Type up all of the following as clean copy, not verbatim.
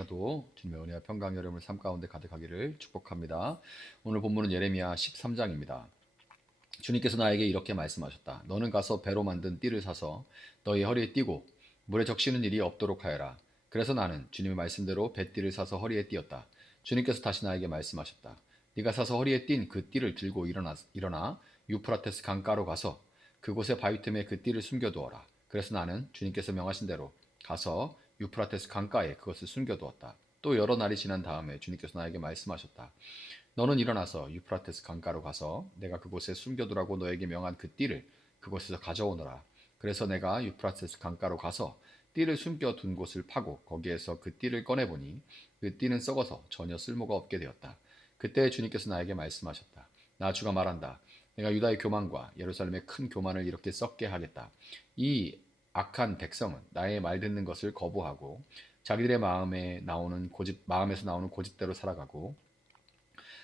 하나도 주님의 은혜와 평강 여러분을 삶 가운데 가득하기를 축복합니다. 오늘 본문은 예레미야 13장입니다. 주님께서 나에게 이렇게 말씀하셨다. 너는 가서 배로 만든 띠를 사서 너희 허리에 띠고 물에 적시는 일이 없도록 하여라. 그래서 나는 주님의 말씀대로 배띠를 사서 허리에 띠었다. 주님께서 다시 나에게 말씀하셨다. 네가 사서 허리에 띈 그 띠를 들고 일어나 유프라테스 강가로 가서 그곳에 바위 틈에 그 띠를 숨겨두어라. 그래서 나는 주님께서 명하신 대로 가서 유프라테스 강가에 그것을 숨겨두었다. 또 여러 날이 지난 다음에 주님께서 나에게 말씀하셨다. 너는 일어나서 유프라테스 강가로 가서 내가 그곳에 숨겨두라고 너에게 명한 그 띠를 그곳에서 가져오너라. 그래서 내가 유프라테스 강가로 가서 띠를 숨겨둔 곳을 파고 거기에서 그 띠를 꺼내보니 그 띠는 썩어서 전혀 쓸모가 없게 되었다. 그때 주님께서 나에게 말씀하셨다. 나 주가 말한다. 내가 유다의 교만과 예루살렘의 큰 교만을 이렇게 썩게 하겠다. 이 악한 백성은 나의 말 듣는 것을 거부하고 자기들의 마음에서 나오는 고집대로 살아가고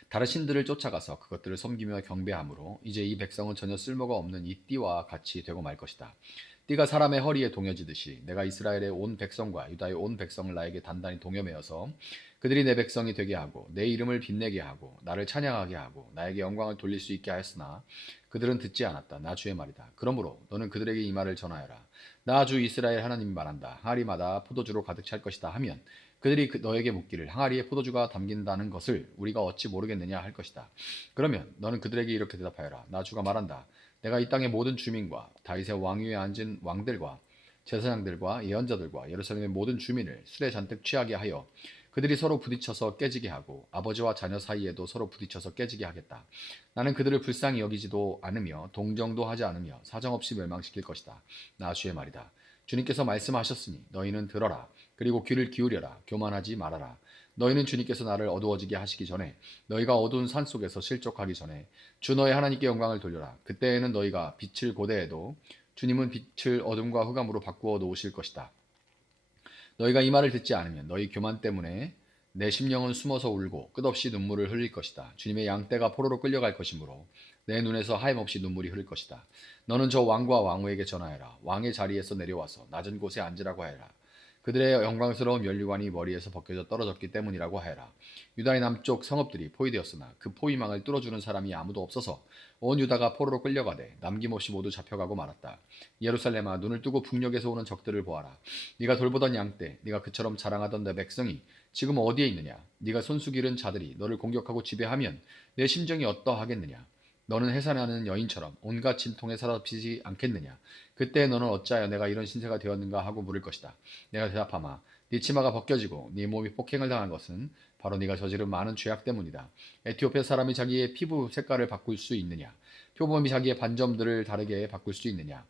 다른 신들을 쫓아가서 그것들을 섬기며 경배함으로 이제 이 백성은 전혀 쓸모가 없는 이 띠와 같이 되고 말 것이다. 띠가 사람의 허리에 동여지듯이 내가 이스라엘의 온 백성과 유다의 온 백성을 나에게 단단히 동여매어서 그들이 내 백성이 되게 하고 내 이름을 빛내게 하고 나를 찬양하게 하고 나에게 영광을 돌릴 수 있게 하였으나 그들은 듣지 않았다. 나 주의 말이다. 그러므로 너는 그들에게 이 말을 전하여라. 나 주 이스라엘 하나님이 말한다. 항아리마다 포도주로 가득 찰 것이다 하면 그들이 너에게 묻기를 항아리에 포도주가 담긴다는 것을 우리가 어찌 모르겠느냐 할 것이다. 그러면 너는 그들에게 이렇게 대답하여라. 나 주가 말한다. 내가 이 땅의 모든 주민과 다윗의 왕위에 앉은 왕들과 제사장들과 예언자들과 예루살렘의 모든 주민을 술에 잔뜩 취하게 하여 그들이 서로 부딪혀서 깨지게 하고 아버지와 자녀 사이에도 서로 부딪혀서 깨지게 하겠다. 나는 그들을 불쌍히 여기지도 않으며 동정도 하지 않으며 사정없이 멸망시킬 것이다. 나 주의 말이다. 주님께서 말씀하셨으니 너희는 들어라. 그리고 귀를 기울여라. 교만하지 말아라. 너희는 주님께서 나를 어두워지게 하시기 전에 너희가 어두운 산 속에서 실족하기 전에 주 너의 하나님께 영광을 돌려라. 그때에는 너희가 빛을 고대해도 주님은 빛을 어둠과 흑암으로 바꾸어 놓으실 것이다. 너희가 이 말을 듣지 않으면 너희 교만 때문에 내 심령은 숨어서 울고 끝없이 눈물을 흘릴 것이다. 주님의 양떼가 포로로 끌려갈 것이므로 내 눈에서 하염없이 눈물이 흐를 것이다. 너는 저 왕과 왕후에게 전하여라. 왕의 자리에서 내려와서 낮은 곳에 앉으라고 하여라. 그들의 영광스러운 면류관이 머리에서 벗겨져 떨어졌기 때문이라고 하여라. 유다의 남쪽 성읍들이 포위되었으나 그 포위망을 뚫어주는 사람이 아무도 없어서 온 유다가 포로로 끌려가되 남김없이 모두 잡혀가고 말았다. 예루살렘아, 눈을 뜨고 북녘에서 오는 적들을 보아라. 네가 돌보던 양떼, 네가 그처럼 자랑하던 내 백성이 지금 어디에 있느냐? 네가 손수 기른 자들이 너를 공격하고 지배하면 내 심정이 어떠하겠느냐? 너는 해산하는 여인처럼 온갖 진통에 사로잡히지 않겠느냐? 그때 너는 어찌하여 내가 이런 신세가 되었는가 하고 물을 것이다. 내가 대답하마. 네 치마가 벗겨지고 네 몸이 폭행을 당한 것은 바로 네가 저지른 많은 죄악 때문이다. 에티오피아 사람이 자기의 피부 색깔을 바꿀 수 있느냐? 표범이 자기의 반점들을 다르게 바꿀 수 있느냐?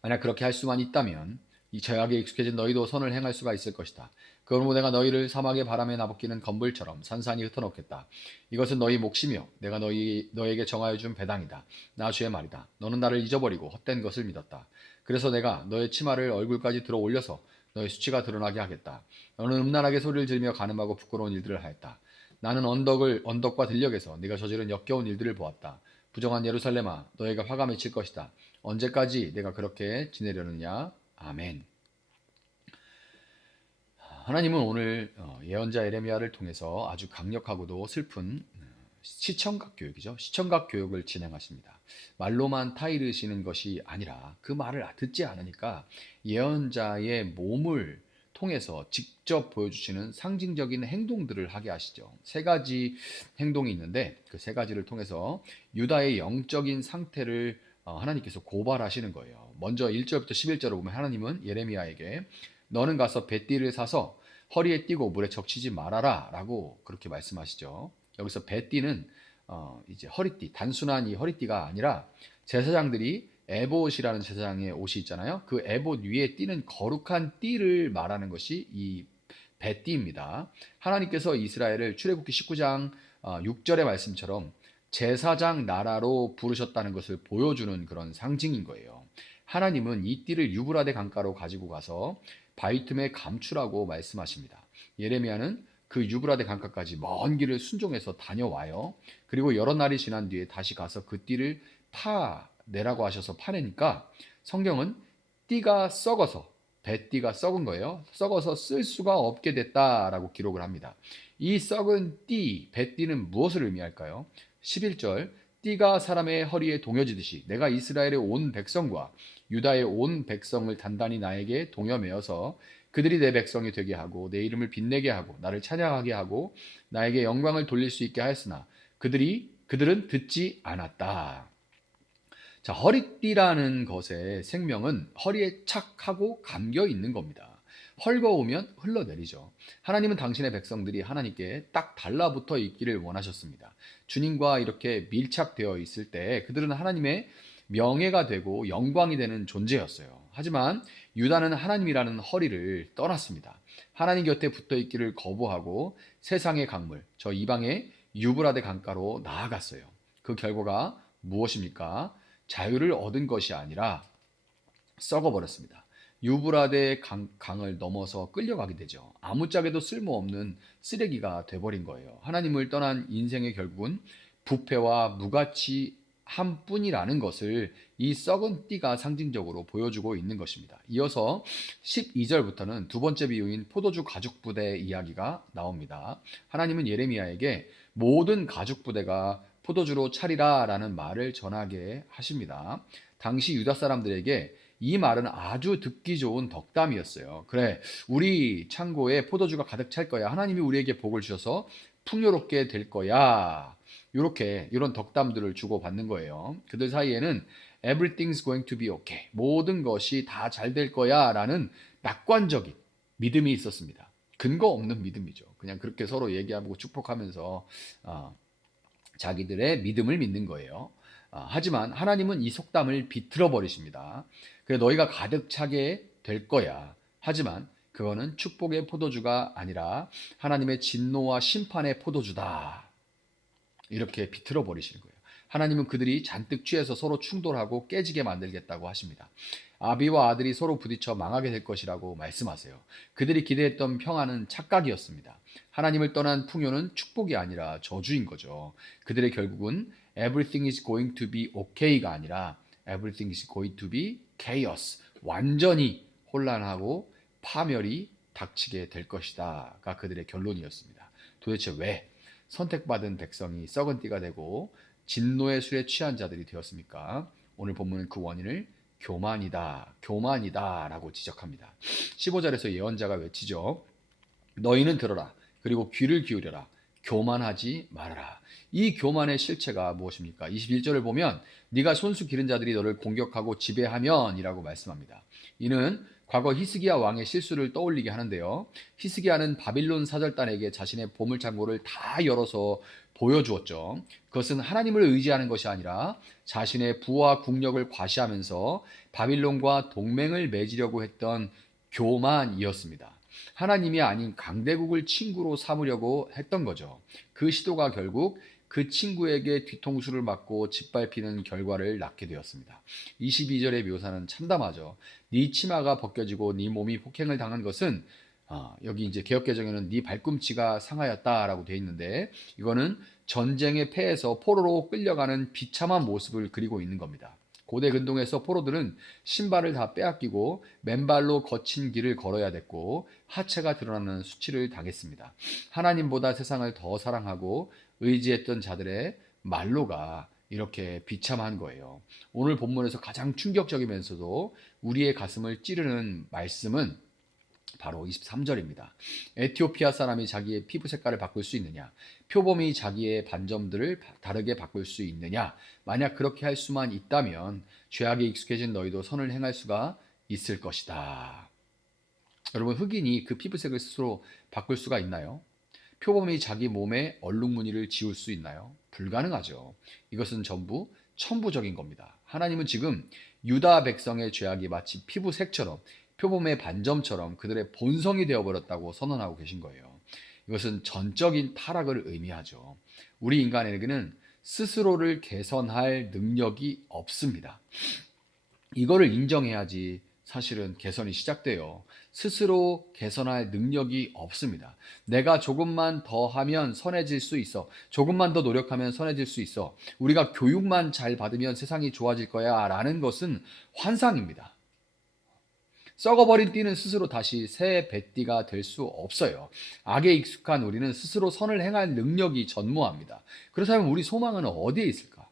만약 그렇게 할 수만 있다면 이 죄악에 익숙해진 너희도 선을 행할 수가 있을 것이다. 그러므로 내가 너희를 사막의 바람에 나부끼는 건불처럼 산산이 흩어놓겠다. 이것은 너희 몫이며 내가 너에게 정하여 준 배당이다. 나 주의 말이다. 너는 나를 잊어버리고 헛된 것을 믿었다. 그래서 내가 너의 치마를 얼굴까지 들어 올려서 너의 수치가 드러나게 하겠다. 너는 음란하게 소리를 지르며 간음하고 부끄러운 일들을 하였다. 나는 언덕과 들녘에서 네가 저지른 역겨운 일들을 보았다. 부정한 예루살렘아, 너희가 화가 맺힐 것이다. 언제까지 내가 그렇게 지내려느냐? 아멘. 하나님은 오늘 예언자 에레미야를 통해서 아주 강력하고도 슬픈 시청각 교육이죠. 시청각 교육을 진행하십니다. 말로만 타이르시는 것이 아니라 그 말을 듣지 않으니까 예언자의 몸을 통해서 직접 보여주시는 상징적인 행동들을 하게 하시죠. 세 가지 행동이 있는데 그 세 가지를 통해서 유다의 영적인 상태를 하나님께서 고발하시는 거예요. 먼저 1절부터 11절을 보면 하나님은 예레미야에게 너는 가서 배띠를 사서 허리에 띠고 물에 적시지 말아라 라고 그렇게 말씀하시죠. 여기서 배띠는 이제 허리띠, 단순한 이 허리띠가 아니라 제사장들이 에봇이라는 제사장의 옷이 있잖아요. 그 에봇 위에 띠는 거룩한 띠를 말하는 것이 이 배띠입니다. 하나님께서 이스라엘을 출애굽기 19장 6절의 말씀처럼 제사장 나라로 부르셨다는 것을 보여주는 그런 상징인 거예요. 하나님은 이 띠를 유브라데 강가로 가지고 가서 바위 틈에 감추라고 말씀하십니다. 예레미야는 그 유브라데 강가까지 먼 길을 순종해서 다녀와요. 그리고 여러 날이 지난 뒤에 다시 가서 그 띠를 파내라고 하셔서 파내니까 성경은 띠가 썩어서 뱃띠가 썩은 거예요. 썩어서 쓸 수가 없게 됐다라고 기록을 합니다. 이 썩은 띠, 뱃띠는 무엇을 의미할까요? 11절 띠가 사람의 허리에 동여지듯이 내가 이스라엘의 온 백성과 유다의 온 백성을 단단히 나에게 동여매어서 그들이 내 백성이 되게 하고 내 이름을 빛내게 하고 나를 찬양하게 하고 나에게 영광을 돌릴 수 있게 하였으나 그들은 듣지 않았다. 자, 허리띠라는 것의 생명은 허리에 착 하고 감겨 있는 겁니다. 헐거우면 흘러내리죠. 하나님은 당신의 백성들이 하나님께 딱 달라붙어 있기를 원하셨습니다. 주님과 이렇게 밀착되어 있을 때 그들은 하나님의 명예가 되고 영광이 되는 존재였어요. 하지만 유다는 하나님이라는 허리를 떠났습니다. 하나님 곁에 붙어 있기를 거부하고 세상의 강물, 저 이방의 유브라데 강가로 나아갔어요. 그 결과가 무엇입니까? 자유를 얻은 것이 아니라 썩어버렸습니다. 유브라데 강을 넘어서 끌려가게 되죠. 아무짝에도 쓸모없는 쓰레기가 돼버린 거예요. 하나님을 떠난 인생의 결국은 부패와 무가치함 뿐이라는 것을 이 썩은 띠가 상징적으로 보여주고 있는 것입니다. 이어서 12절부터는 두 번째 비유인 포도주 가죽 부대 이야기가 나옵니다. 하나님은 예레미야에게 모든 가죽 부대가 포도주로 차리라 라는 말을 전하게 하십니다. 당시 유다 사람들에게 이 말은 아주 듣기 좋은 덕담이었어요. 그래, 우리 창고에 포도주가 가득 찰 거야. 하나님이 우리에게 복을 주셔서 풍요롭게 될 거야. 이런 덕담들을 주고받는 거예요. 그들 사이에는 everything's going to be okay. 모든 것이 다 잘 될 거야 라는 낙관적인 믿음이 있었습니다. 근거 없는 믿음이죠. 그냥 그렇게 서로 얘기하고 축복하면서 자기들의 믿음을 믿는 거예요. 하지만 하나님은 이 속담을 비틀어 버리십니다. 그래 너희가 가득 차게 될 거야. 하지만 그거는 축복의 포도주가 아니라 하나님의 진노와 심판의 포도주다. 이렇게 비틀어 버리시는 거예요. 하나님은 그들이 잔뜩 취해서 서로 충돌하고 깨지게 만들겠다고 하십니다. 아비와 아들이 서로 부딪혀 망하게 될 것이라고 말씀하세요. 그들이 기대했던 평안은 착각이었습니다. 하나님을 떠난 풍요는 축복이 아니라 저주인 거죠. 그들의 결국은 everything is going to be okay가 아니라 everything is going to be chaos. 완전히 혼란하고 파멸이 닥치게 될 것이다가 그들의 결론이었습니다. 도대체 왜 선택받은 백성이 썩은 띠가 되고 진노의 술에 취한 자들이 되었습니까? 오늘 본문은 그 원인을 교만이다 라고 지적합니다. 15절에서 예언자가 외치죠. 너희는 들어라. 그리고 귀를 기울여라. 교만하지 말아라. 이 교만의 실체가 무엇입니까? 21절을 보면 네가 손수 기른 자들이 너를 공격하고 지배하면 이라고 말씀합니다. 이는 과거 히스기야 왕의 실수를 떠올리게 하는데요. 히스기야는 바빌론 사절단에게 자신의 보물창고를 다 열어서 보여주었죠. 그것은 하나님을 의지하는 것이 아니라 자신의 부와 국력을 과시하면서 바빌론과 동맹을 맺으려고 했던 교만이었습니다. 하나님이 아닌 강대국을 친구로 삼으려고 했던 거죠. 그 시도가 결국 그 친구에게 뒤통수를 맞고 짓밟히는 결과를 낳게 되었습니다. 22절의 묘사는 참담하죠. 네 치마가 벗겨지고 네 몸이 폭행을 당한 것은 여기 이제 개역개정에는 네 발꿈치가 상하였다라고 되어 있는데 이거는 전쟁의 패에서 포로로 끌려가는 비참한 모습을 그리고 있는 겁니다. 고대 근동에서 포로들은 신발을 다 빼앗기고 맨발로 거친 길을 걸어야 됐고 하체가 드러나는 수치를 당했습니다. 하나님보다 세상을 더 사랑하고 의지했던 자들의 말로가 이렇게 비참한 거예요. 오늘 본문에서 가장 충격적이면서도 우리의 가슴을 찌르는 말씀은 바로 23절입니다. 에티오피아 사람이 자기의 피부 색깔을 바꿀 수 있느냐? 표범이 자기의 반점들을 다르게 바꿀 수 있느냐? 만약 그렇게 할 수만 있다면 죄악에 익숙해진 너희도 선을 행할 수가 있을 것이다. 여러분, 흑인이 그 피부색을 스스로 바꿀 수가 있나요? 표범이 자기 몸에 얼룩무늬를 지울 수 있나요? 불가능하죠. 이것은 전부 천부적인 겁니다. 하나님은 지금 유다 백성의 죄악이 마치 피부색처럼 표범의 반점처럼 그들의 본성이 되어버렸다고 선언하고 계신 거예요. 이것은 전적인 타락을 의미하죠. 우리 인간에게는 스스로를 개선할 능력이 없습니다. 이거를 인정해야지 사실은 개선이 시작돼요. 스스로 개선할 능력이 없습니다. 내가 조금만 더 하면 선해질 수 있어. 조금만 더 노력하면 선해질 수 있어. 우리가 교육만 잘 받으면 세상이 좋아질 거야 라는 것은 환상입니다. 썩어버린 띠는 스스로 다시 새 뱃띠가 될 수 없어요. 악에 익숙한 우리는 스스로 선을 행할 능력이 전무합니다. 그렇다면 우리 소망은 어디에 있을까?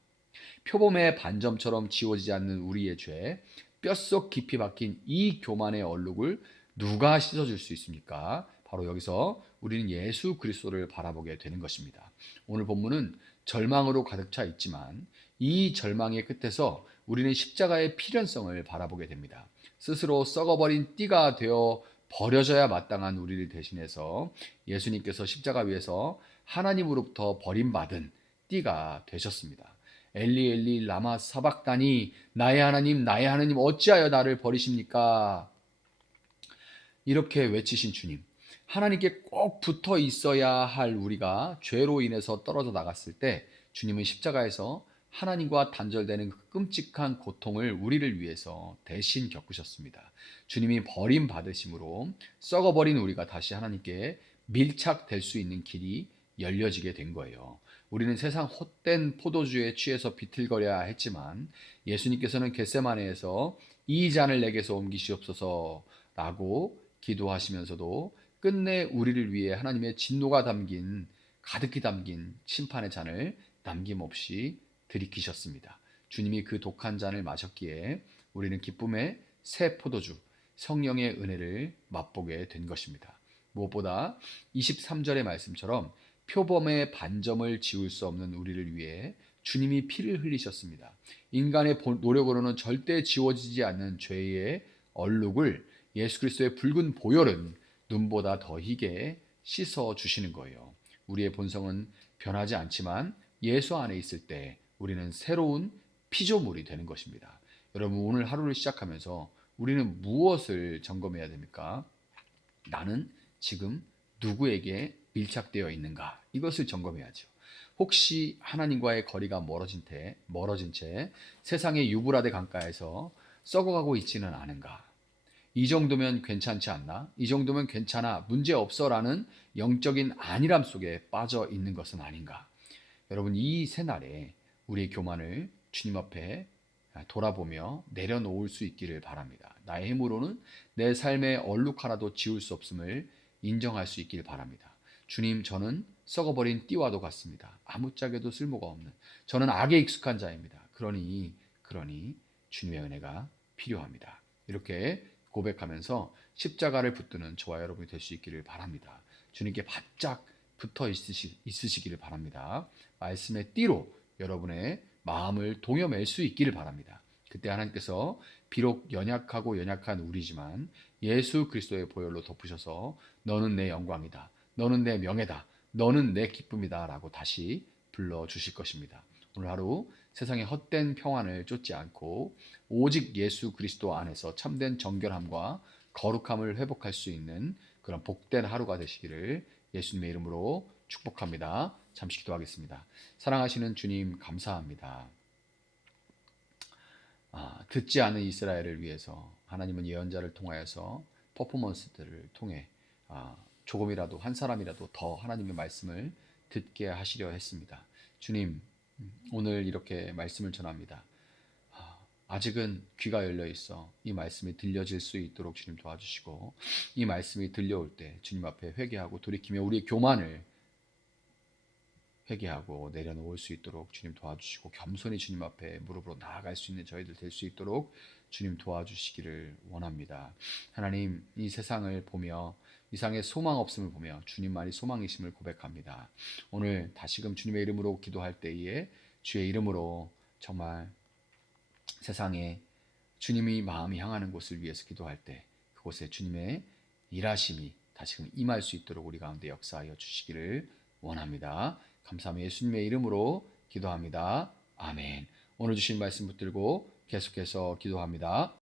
표범의 반점처럼 지워지지 않는 우리의 죄, 뼛속 깊이 박힌 이 교만의 얼룩을 누가 씻어줄 수 있습니까? 바로 여기서 우리는 예수 그리스도를 바라보게 되는 것입니다. 오늘 본문은 절망으로 가득 차 있지만 이 절망의 끝에서 우리는 십자가의 필연성을 바라보게 됩니다. 스스로 썩어버린 띠가 되어 버려져야 마땅한 우리를 대신해서 예수님께서 십자가 위에서 하나님으로부터 버림받은 띠가 되셨습니다. 엘리 엘리 라마 사박다니 나의 하나님 어찌하여 나를 버리십니까? 이렇게 외치신 주님. 하나님께 꼭 붙어 있어야 할 우리가 죄로 인해서 떨어져 나갔을 때 주님은 십자가에서 하나님과 단절되는 그 끔찍한 고통을 우리를 위해서 대신 겪으셨습니다. 주님이 버림받으심으로 썩어버린 우리가 다시 하나님께 밀착될 수 있는 길이 열려지게 된 거예요. 우리는 세상 헛된 포도주에 취해서 비틀거려야 했지만 예수님께서는 겟세마네에서 이 잔을 내게서 옮기시옵소서라고 기도하시면서도 끝내 우리를 위해 하나님의 진노가 담긴 가득히 담긴 심판의 잔을 남김없이 들이키셨습니다. 주님이 그 독한 잔을 마셨기에 우리는 기쁨의 새 포도주 성령의 은혜를 맛보게 된 것입니다. 무엇보다 23절의 말씀처럼 표범의 반점을 지울 수 없는 우리를 위해 주님이 피를 흘리셨습니다. 인간의 노력으로는 절대 지워지지 않는 죄의 얼룩을 예수 그리스도의 붉은 보혈은 눈보다 더 희게 씻어 주시는 거예요. 우리의 본성은 변하지 않지만 예수 안에 있을 때 우리는 새로운 피조물이 되는 것입니다. 여러분 오늘 하루를 시작하면서 우리는 무엇을 점검해야 됩니까? 나는 지금 누구에게 밀착되어 있는가? 이것을 점검해야죠. 혹시 하나님과의 거리가 멀어진 채 세상의 유브라데 강가에서 썩어가고 있지는 않은가? 이 정도면 괜찮지 않나? 이 정도면 괜찮아. 문제 없어라는 영적인 안일함 속에 빠져 있는 것은 아닌가? 여러분 이 새날에 우리의 교만을 주님 앞에 돌아보며 내려놓을 수 있기를 바랍니다. 나의 힘으로는 내 삶의 얼룩 하나도 지울 수 없음을 인정할 수 있기를 바랍니다. 주님, 저는 썩어버린 띠와도 같습니다. 아무짝에도 쓸모가 없는 저는 악에 익숙한 자입니다. 그러니 주님의 은혜가 필요합니다. 이렇게 고백하면서 십자가를 붙드는 저와 여러분이 될 수 있기를 바랍니다. 주님께 바짝 붙어 있으시기를 바랍니다. 말씀의 띠로 여러분의 마음을 동여맬 수 있기를 바랍니다. 그때 하나님께서 비록 연약한 우리지만 예수 그리스도의 보혈로 덮으셔서 너는 내 영광이다. 너는 내 명예다. 너는 내 기쁨이다. 라고 다시 불러주실 것입니다. 오늘 하루 세상의 헛된 평안을 쫓지 않고 오직 예수 그리스도 안에서 참된 정결함과 거룩함을 회복할 수 있는 그런 복된 하루가 되시기를 예수님의 이름으로 축복합니다. 잠시 기도하겠습니다. 사랑하시는 주님 감사합니다. 듣지 않은 이스라엘을 위해서 하나님은 예언자를 통하여서 퍼포먼스들을 통해 조금이라도 한 사람이라도 더 하나님의 말씀을 듣게 하시려 했습니다. 주님 오늘 이렇게 말씀을 전합니다. 아직은 귀가 열려 있어 이 말씀이 들려질 수 있도록 주님 도와주시고 이 말씀이 들려올 때 주님 앞에 회개하고 돌이키며 우리의 교만을 회개하고 내려놓을 수 있도록 주님 도와주시고 겸손히 주님 앞에 무릎으로 나아갈 수 있는 저희들 될 수 있도록 주님 도와주시기를 원합니다. 하나님 이 세상을 보며 이 세상에 소망 없음을 보며 주님만이 소망이심을 고백합니다. 오늘 다시금 주님의 이름으로 기도할 때에 주의 이름으로 정말 세상에 주님이 마음이 향하는 곳을 위해서 기도할 때 그곳에 주님의 일하심이 다시금 임할 수 있도록 우리 가운데 역사하여 주시기를 원합니다. 감사하며 예수님의 이름으로 기도합니다. 아멘. 오늘 주신 말씀 붙들고 계속해서 기도합니다.